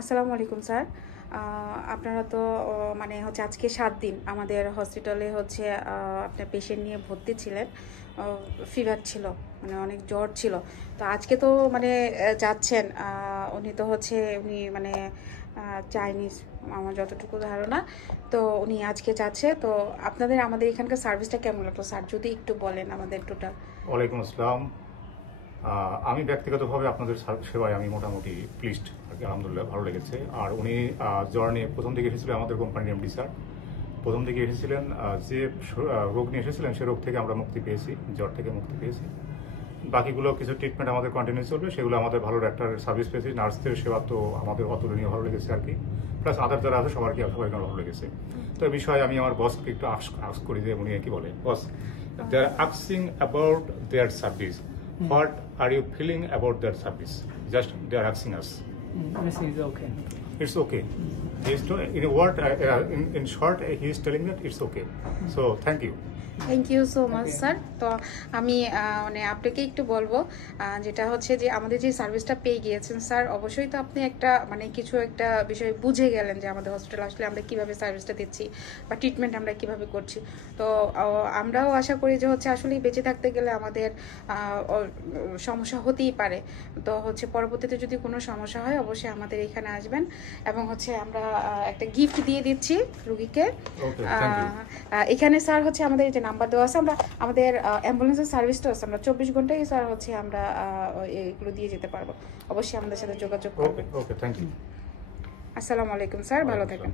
আসসালামু আলাইকুম স্যার। আপনারা তো মানে হচ্ছে আজকে 7 দিন আমাদের হসপিটালে হচ্ছে আপনার পেশেন্ট নিয়ে ভর্তি ছিলেন। ফিভার ছিল, মানে অনেক জ্বর ছিল। তো আজকে তো মানে যাচ্ছেন, উনি তো হচ্ছে উনি মানে চাইনিজ, আমার যতটুকু ধারণা। তো উনি আজকে যাচ্ছে। তো আপনাদের আমাদের এখানকার সার্ভিসটা কেমন লাগলো স্যার, যদি একটু বলেন আমাদের টোটাল। ওয়ালাইকুম আসসালাম। আমি ব্যক্তিগতভাবে আপনাদের সেবায় আমি মোটামুটি প্লিজড আর কি, আলহামদুলিল্লাহ ভালো লেগেছে। আর উনি জ্বর নিয়ে প্রথম দিকে এসেছিলেন আমাদের কোম্পানির এমডি স্যার। প্রথম দিকে এসেছিলেন, যে রোগ নিয়ে এসেছিলেন সে রোগ থেকে আমরা মুক্তি পেয়েছি, জ্বর থেকে মুক্তি পেয়েছি। বাকিগুলো কিছু ট্রিটমেন্ট আমাদের কন্টিনিউ চলবে, সেগুলো আমাদের ভালো ডাক্তারের সার্ভিস পেয়েছি, নার্সদের সেবা তো আমাদের অতুলনীয় ভালো লেগেছে আর কি। প্লাস আদার যারা আছে সবারকে সবাইকে ভালো লেগেছে। তো এই বিষয়ে আমি আমার বসকে একটু আস্ক করি যে উনি কি বলে। Boss, they are asking about their service, what are you feeling about their service? Just they are asking us. Yes, it's okay. It's okay. In a word, in short, he is telling that it's okay. So thank you. Thank you so much sir. তো আমি মানে আপনাকে একটু বলবো, যেটা হচ্ছে যে আমাদের যে সার্ভিসটা পেয়ে গিয়েছেন স্যার, অবশ্যই তো আপনি একটা মানে কিছু একটা বিষয় বুঝে গেলেন যে আমাদের হসপিটাল আসলে আমরা কিভাবে সার্ভিসটা দিচ্ছি বা ট্রিটমেন্ট আমরা কিভাবে করছি। তো আমরাও আশা করি যে হচ্ছে আসলেই বেঁচে থাকতে গেলে আমাদের সমস্যা হতেই পারে। তো হচ্ছে পরবর্তীতে যদি কোনো সমস্যা হয় অবশ্যই আমাদের এখানে আসবেন, এবং হচ্ছে আমরা একটা গিফট দিয়ে দিচ্ছি রুগীকে। এখানে স্যার হচ্ছে আমাদের যে নাম্বার দেওয়া আছে, আমরা আমাদের অ্যাম্বুলেন্সের সার্ভিসটা আছে, আমরা 24 ঘন্টায় স্যার হচ্ছে আমরা এগুলো দিয়ে যেতে পারবো। অবশ্যই আমাদের সাথে যোগাযোগ করবেন। ওকে, থ্যাংক ইউ। আসসালামু আলাইকুম স্যার, ভালো থাকবেন।